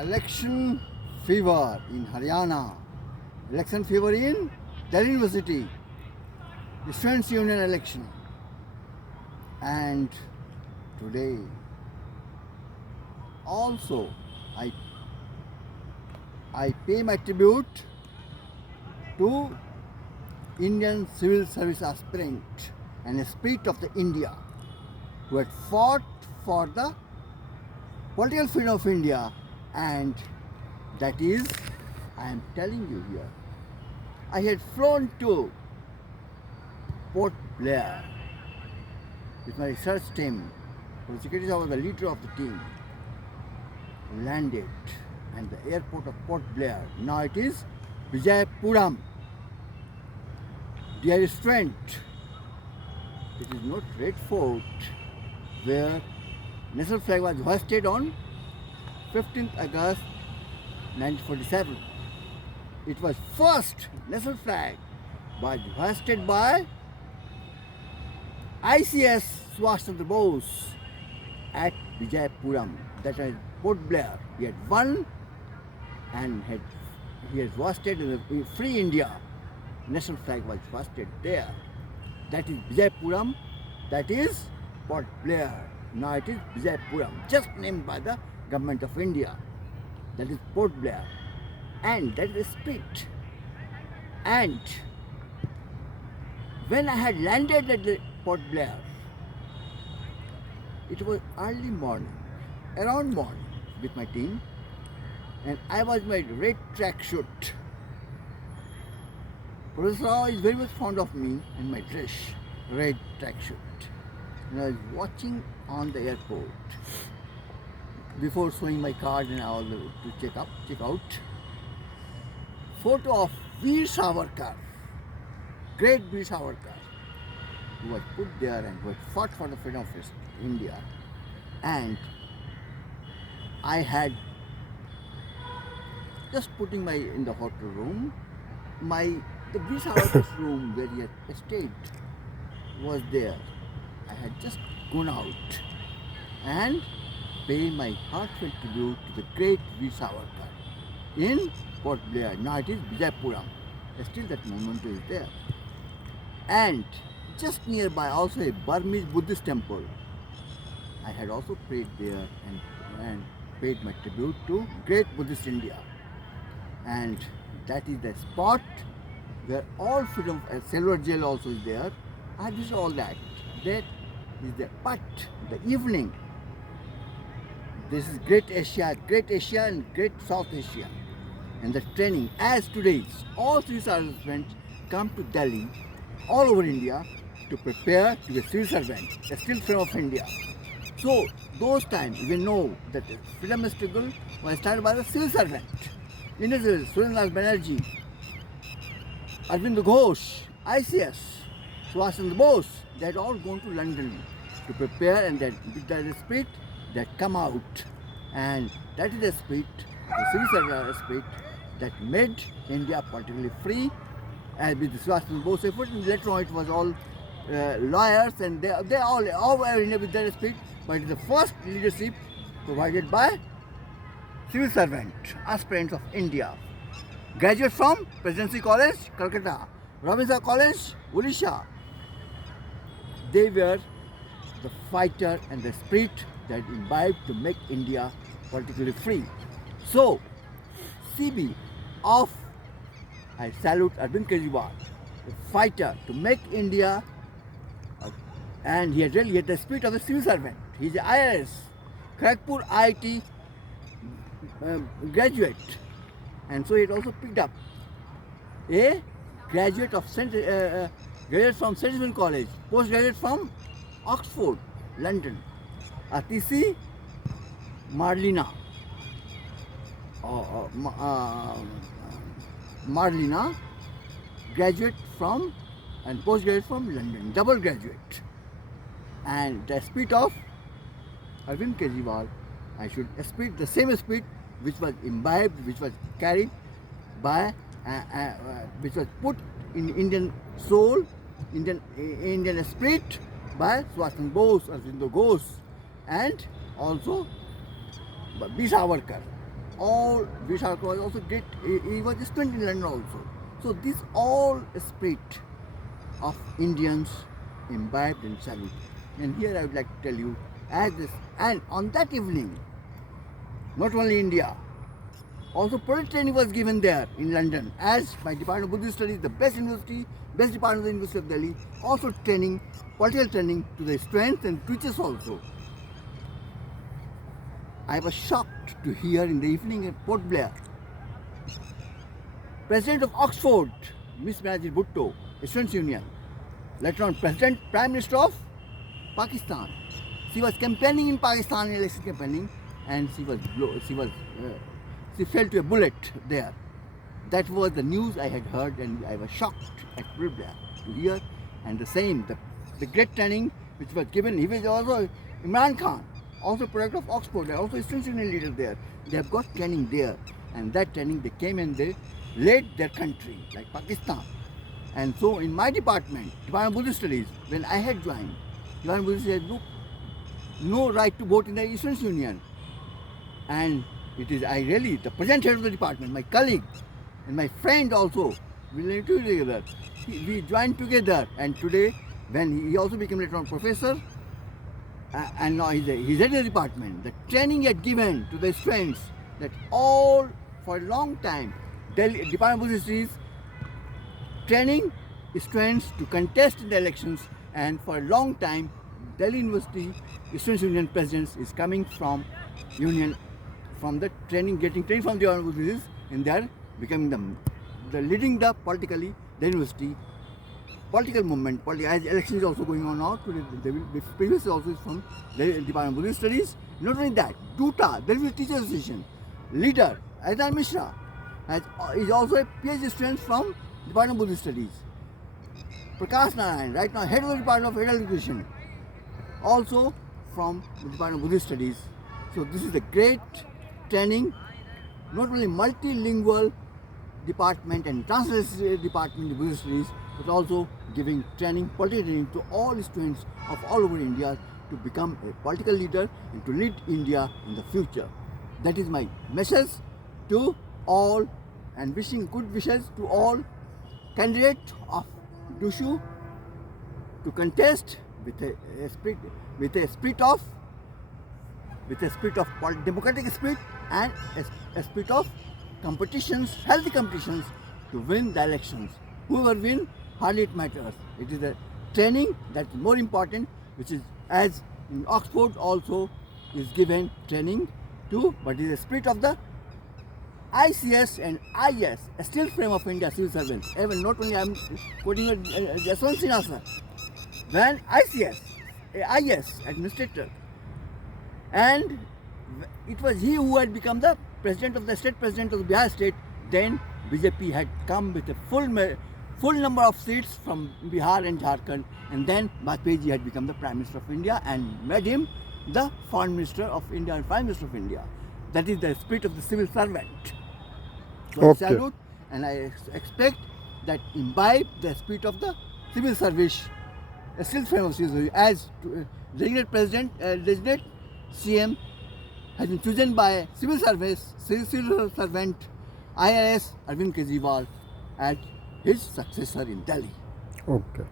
election fever in Haryana, election fever in Delhi University, the Students' Union election, and today also I pay my tribute to Indian civil service aspirant and a spirit of the India who had fought for the political freedom of India, and that is, I am telling you here, I had flown to Port Blair with my research team. For security, I was the leader of the team. Landed and the airport of Port Blair. Now it is Vijayapuram. Dear student, it is not Red Fort where national flag was hoisted on 15th August 1947. It was first national flag was hoisted by ICS Subhash Chandra Bose at Vijayapuram, that is Port Blair. He had won and he had hoisted in the free India. National flag was hoisted there. That is Vijayapuram, that is Port Blair. Now it is Vijayapuram, just named by the government of India. That is Port Blair. And that is the spirit. And when I had landed at the Port Blair, it was early morning, around morning with my team, and I was in my red tracksuit. Professor Rao is very much fond of me and my dress, red tracksuit. And I was watching on the airport before showing my card and all to check out. Photo of Veer Savarkar, great Veer Savarkar, who was put there and who had fought for the freedom of India. And I had just putting in the hotel room, the Veer Savarkar's room where he had stayed was there. I had just gone out and paid my heartfelt tribute to the great Veer Savarkar in Port Blair. Now it is Vijayapuram. Still that memento is there. And just nearby also a Burmese Buddhist temple. I had also prayed there and paid my tribute to great Buddhist India. And that is the spot where all freedom, Silver Jail also is there. I visited all that. That is there. But the evening, this is Great Asia and Great South Asia. And the training, as today, all civil servants come to Delhi, all over India, to prepare to be a civil servant, a still freedom of India. So, those times, we know that the freedom struggle was started by the civil servant. Individuals, Surendra Banerjee, Arvind Ghosh, ICS, Subhash Chandra Bose, they had all gone to London to prepare, and that with that spirit that come out. And that is the spirit, the civil servant spirit, that made India politically free, and with the Subhash Chandra Bose effort. And later on it was all lawyers, and they all were in with that spirit, but it is the first leadership provided by civil servant, aspirants of India. Graduate from Presidency College, Calcutta, Robinson College, Odisha. They were the fighter and the spirit that imbibed to make India politically free. So, CB of, I salute Arvind Kejriwal, the fighter to make India, and he had the spirit of a civil servant. He is an IRS, Kharagpur IIT graduate, and so he had also picked up a graduate from St. Stephen's College, postgraduate from Oxford, London, Atisi Marlina, Marlina, graduate from and postgraduate from London, double graduate. And the spirit of Arvind Kejriwal, I should speak the same spirit which was imbibed, which was carried by, which was put in Indian soul, Indian spirit by Subhash Chandra Bose, Arvind Ghosh, and also Veer Savarkar. all Vishal was also great. He was a student in London also. So this all spirit of Indians imbibed and salute. And here I would like to tell you, as this, and on that evening, not only India, also political training was given there in London, as my Department of Buddhist Studies, the best university, best department of the University of Delhi, also training, political training to the students and teachers also. I was shocked to hear in the evening at Port Blair, President of Oxford, Miss Benazir Bhutto, Students' Union, later on President, Prime Minister of Pakistan. She was campaigning in Pakistan, election campaigning, and she fell to a bullet there. That was the news I had heard, and I was shocked at Port Blair to hear. And the same, the great training which was given, he was also Imran Khan, also product of Oxford, also Students' Union leader there. They have got training there, and that training they came and they led their country, like Pakistan. And so in my department, Department of Buddhist Studies, when I had joined, Department of Buddhist Studies, look, no right to vote in the Students' Union. And it is the present head of the department, my colleague and my friend also, we together. We joined together, and today, when he also became later on professor, and now he's head of the department, the training he had given to the students, that all for a long time, Delhi Department of Buddhist Studies training students to contest in the elections, and for a long time, Delhi University Students' Union presidents is coming from union, from the training, getting training from the universities, and they are becoming the leading the politically the university political movement. As elections is also going on now, the previous also is from the Department of Buddhist Studies. Not only that, DUTA, Delhi Teachers Association leader Azhar Mishra is also a PhD student from Department of Buddhist Studies. Prakash Narayan, right now head of the Department of Adult Education, also from the Department of Buddhist Studies. So this is a great training, not only multilingual department and translation department of Buddhist Studies, but also giving training, political training to all students of all over India to become a political leader and to lead India in the future. That is my message to all, and wishing good wishes to all candidates of DUSU to contest with a spirit of democratic spirit and a spirit of competitions, healthy competitions, to win the elections. Whoever win, hardly it matters. It is a training that is more important, which is, as in Oxford also is given training to, but it is a spirit of the ICS and IS, a steel frame of India civil servants. Even not only I am quoting Jaswant Sinha sir, when IS administrator, and it was he who had become the president of the Bihar state. Then BJP had come with a full number of seats from Bihar and Jharkhand, and then Vajpayee had become the Prime Minister of India and made him the Foreign Minister of India and Prime Minister of India. That is the spirit of the civil servant. So I salute, and I expect that imbibe the spirit of the civil service, a still frame of civil service, as designate president, designate CM has been chosen by civil servant IRS Arvind Kejriwal as his successor in Delhi. Okay.